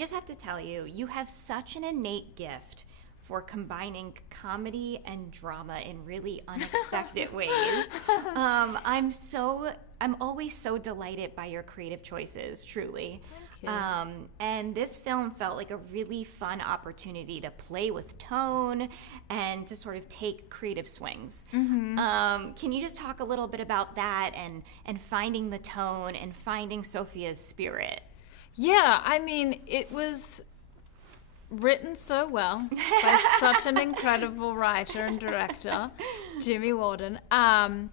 just have to tell you, you have such an innate gift for combining comedy and drama in really unexpected ways. I'm always so delighted by your creative choices, truly. Thank you. And this film felt like a really fun opportunity to play with tone and to sort of take creative swings. Can you just talk a little bit about that and finding the tone and finding Sophia's spirit? Yeah, I mean, it was written so well by such an incredible writer and director, Jimmy Warden. Because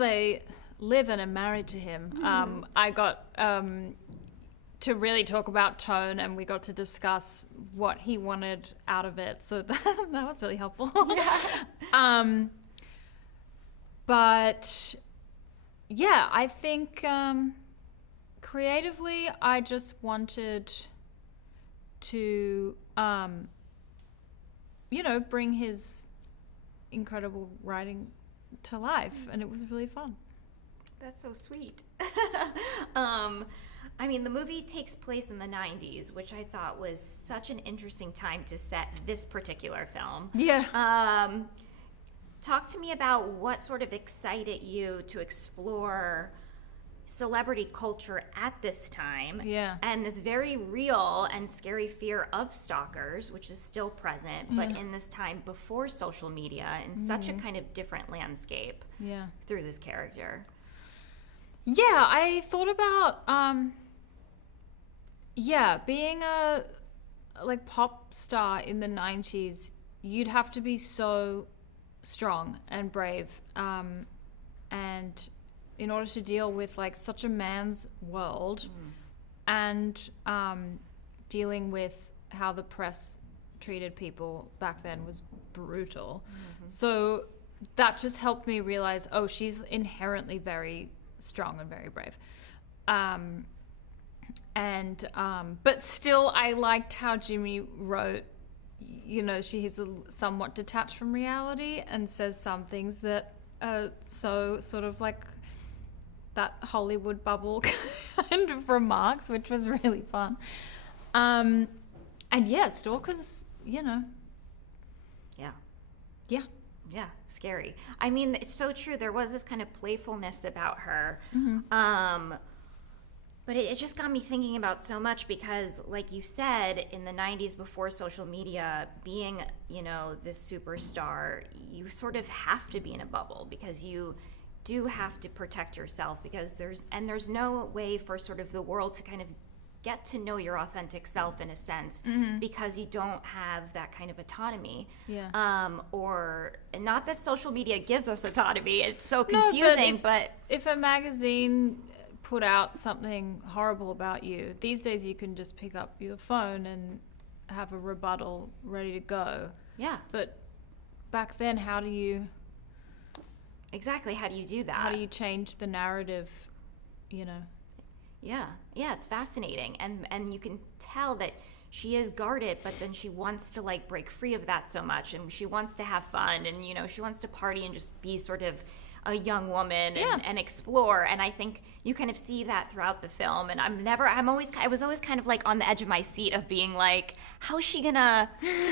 I live and am married to him, I got to really talk about tone, and we got to discuss what he wanted out of it. So that was really helpful. Yeah. But yeah, I think creatively, I just wanted to, bring his incredible writing to life, and it was really fun. That's so sweet. I mean, the movie takes place in the 90s, which I thought was such an interesting time to set this particular film. Yeah. Talk to me about what sort of excited you to explore celebrity culture at this time. Yeah. And this very real and scary fear of stalkers, which is still present, but in this time before social media, in such a kind of different landscape through this character. Yeah, I thought about being a pop star in the 90s, you'd have to be so strong and brave, and in order to deal with such a man's world, and dealing with how the press treated people back then was brutal. So that just helped me realize, oh, she's inherently very strong and very brave. But still, I liked how Jimmy wrote, she's somewhat detached from reality and says some things that are so sort of that Hollywood bubble kind of remarks, which was really fun. And yeah, stalkers, Yeah. Yeah, scary. I mean, it's so true. There was this kind of playfulness about her. But it just got me thinking about so much because, like you said, in the 90s before social media, being, this superstar, you sort of have to be in a bubble because you do have to protect yourself because there's no way for sort of the world to kind of get to know your authentic self in a sense because you don't have that kind of autonomy. Or not that social media gives us autonomy. It's so confusing, but if a magazine put out something horrible about you, these days you can just pick up your phone and have a rebuttal ready to go. Yeah. But back then, how do you do that? How do you change the narrative, Yeah, it's fascinating. And you can tell that she is guarded, but then she wants to break free of that so much, and she wants to have fun, and she wants to party and just be sort of a young woman and explore. And I think you kind of see that throughout the film. And I was always kind of on the edge of my seat of being how's she gonna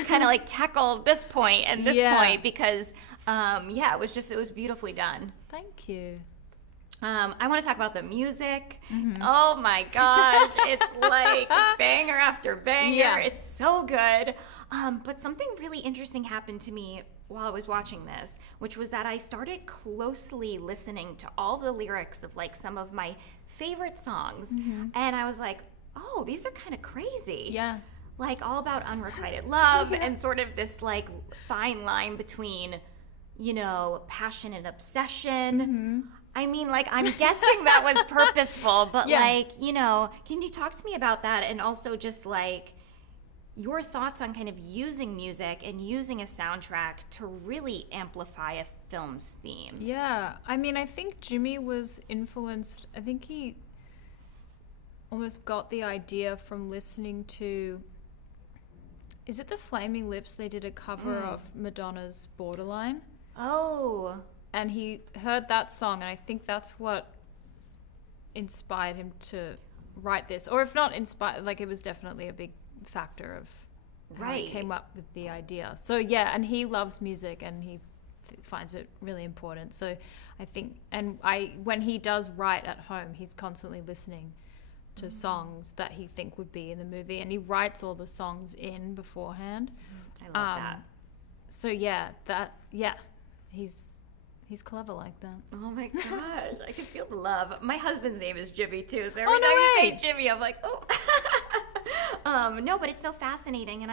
kind of tackle this point and this point? Because it was beautifully done. Thank you. I want to talk about the music. Oh my gosh, it's banger after banger. Yeah. It's so good. But something really interesting happened to me while I was watching this, which was that I started closely listening to all the lyrics of some of my favorite songs. And I was like, oh, these are kind of crazy. Yeah. All about unrequited love and sort of this fine line between, passion and obsession. I mean, I'm guessing that was purposeful, but can you talk to me about that? And also just your thoughts on kind of using music and using a soundtrack to really amplify a film's theme. Yeah, I mean, I think Jimmy was influenced, I think he almost got the idea from listening to, is it the Flaming Lips? They did a cover of Madonna's Borderline. Oh. And he heard that song, and I think that's what inspired him to write this? Or if not inspired, like it was definitely a big factor of how he Right. came up with the idea. So yeah, and he loves music and he finds it really important. So I think, and when he does write at home, he's constantly listening to songs that he think would be in the movie, and he writes all the songs in beforehand. I love that. So he's clever like that. Oh my gosh, I can feel the love. My husband's name is Jimmy too, so every Oh, no time you way. say Jimmy, I'm like, oh. No, but it's so fascinating, and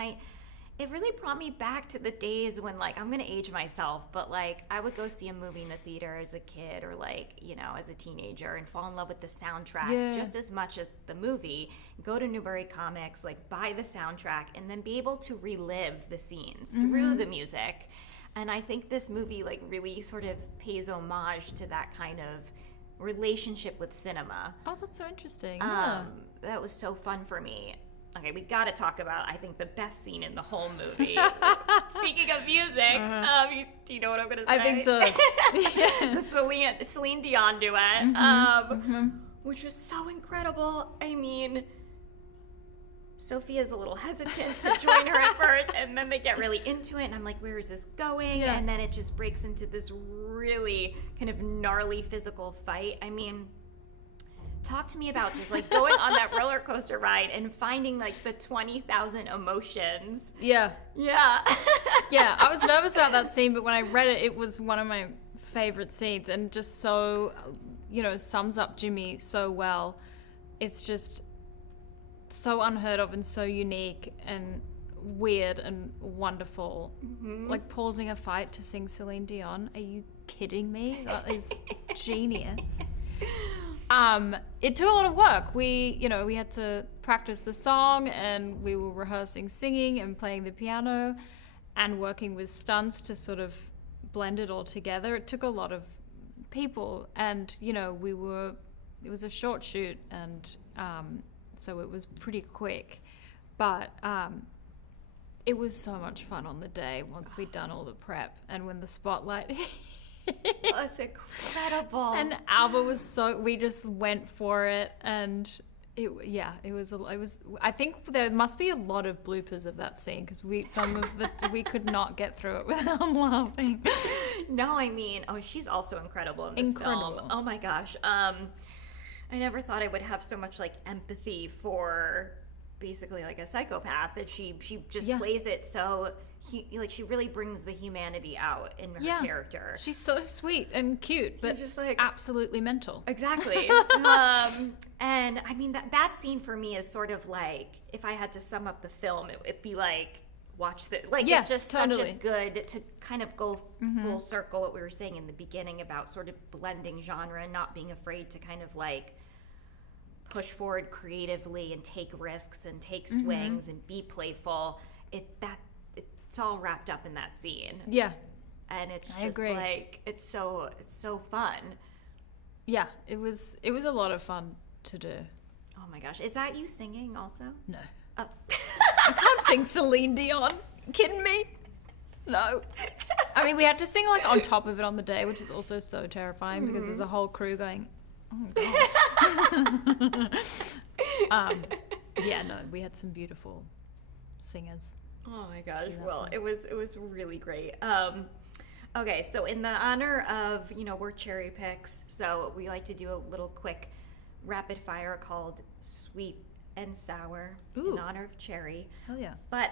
it really brought me back to the days when, like, I'm gonna age myself, but like I would go see a movie in the theater as a kid or like, you know, as a teenager and fall in love with the soundtrack just as much as the movie. Go to Newbury Comics, like buy the soundtrack, and then be able to relive the scenes through the music. And I think this movie like really sort of pays homage to that kind of relationship with cinema. Oh, that's so interesting. Yeah. That was so fun for me. Okay, we got to talk about, I think, the best scene in the whole movie. Speaking of music, do you know what I'm going to say? I think so. The Celine Dion duet, which was so incredible. I mean, Sophia's a little hesitant to join her at first, and then they get really into it, and I'm like, where is this going? Yeah. And then it just breaks into this really kind of gnarly physical fight. I mean, talk to me about just like going on that roller coaster ride and finding like the 20,000 emotions. Yeah. Yeah. Yeah, I was nervous about that scene, but when I read it, it was one of my favorite scenes and just so, you know, sums up Jimmy so well. It's just so unheard of and so unique and weird and wonderful. Like pausing a fight to sing Celine Dion. Are you kidding me? That is genius. It took a lot of work. We had to practice the song, and we were rehearsing singing and playing the piano and working with stunts to sort of blend it all together. It took a lot of people, and, you know, it was a short shoot, and so it was pretty quick. But it was so much fun on the day once we'd done all the prep, and when the spotlight That's incredible. and Alba was we just went for it, and it was I think there must be a lot of bloopers of that scene because we could not get through it without laughing. No, I mean, she's also incredible in this film. Oh my gosh. I never thought I would have so much like empathy for basically like a psychopath, that she just plays it so she really brings the humanity out in her character. She's so sweet and cute, but just like absolutely mental. Exactly. And I mean that scene for me is sort of like, if I had to sum up the film, it'd be like, watch the it's just such a good, to kind of go full circle what we were saying in the beginning about sort of blending genre and not being afraid to kind of like push forward creatively and take risks and take swings and be playful. It's all wrapped up in that scene. Yeah. And it's just like it's so fun. Yeah, it was a lot of fun to do. Oh my gosh. Is that you singing also? No. Oh. I can't sing Celine Dion. Kidding me? No. I mean, we had to sing like on top of it on the day, which is also so terrifying because there's a whole crew going, oh God. Yeah, no, we had some beautiful singers. Oh my gosh. Well, it was really great. Okay, so in the honor of, we're CherryPicks, so we like to do a little quick rapid fire called Sweet and Sour in honor of Cherry. Hell yeah. But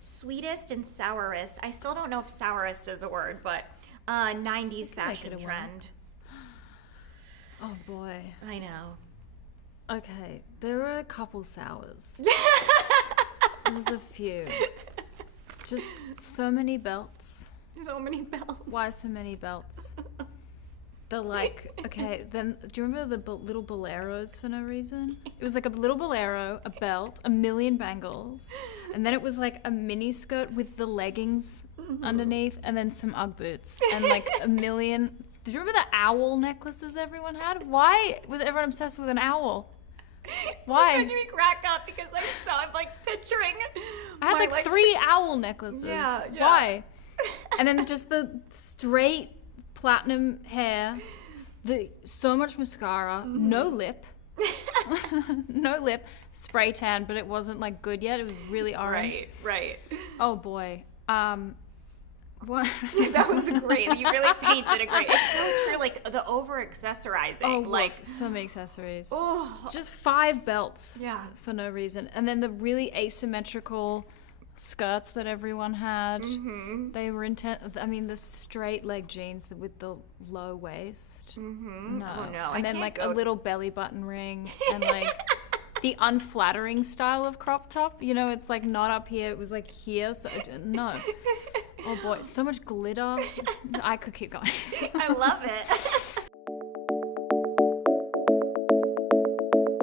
sweetest and sourest, I still don't know if sourest is a word, but 90s fashion trend. Oh boy. I know. Okay, there were a couple sours. There's a few. Just so many belts. So many belts. Why so many belts? They're like, okay, then do you remember the little boleros for no reason? It was like a little bolero, a belt, a million bangles, and then it was like a mini skirt with the leggings underneath, and then some Ugg boots, and like a million. Did you remember the owl necklaces everyone had? Why was everyone obsessed with an owl? Why? It's making me crack up because I'm like picturing. I had like 3 owl necklaces. Yeah. Why? And then just the straight platinum hair, so much mascara, no lip, No lip, spray tan, but it wasn't like good yet. It was really orange. Right. Oh boy. What? That was great. You really painted a great. It's so true. Like the over accessorizing. Oh, like so many accessories. Oh, Just 5 belts. Yeah. For no reason. And then the really asymmetrical skirts that everyone had. Mm-hmm. They were intense. I mean, the straight leg jeans with the low waist. Mm-hmm. No. Oh no. And then like a little belly button ring and like the unflattering style of crop top. You know, it's like not up here. It was like here. So no. Oh boy, so much glitter. I could keep going. I love it.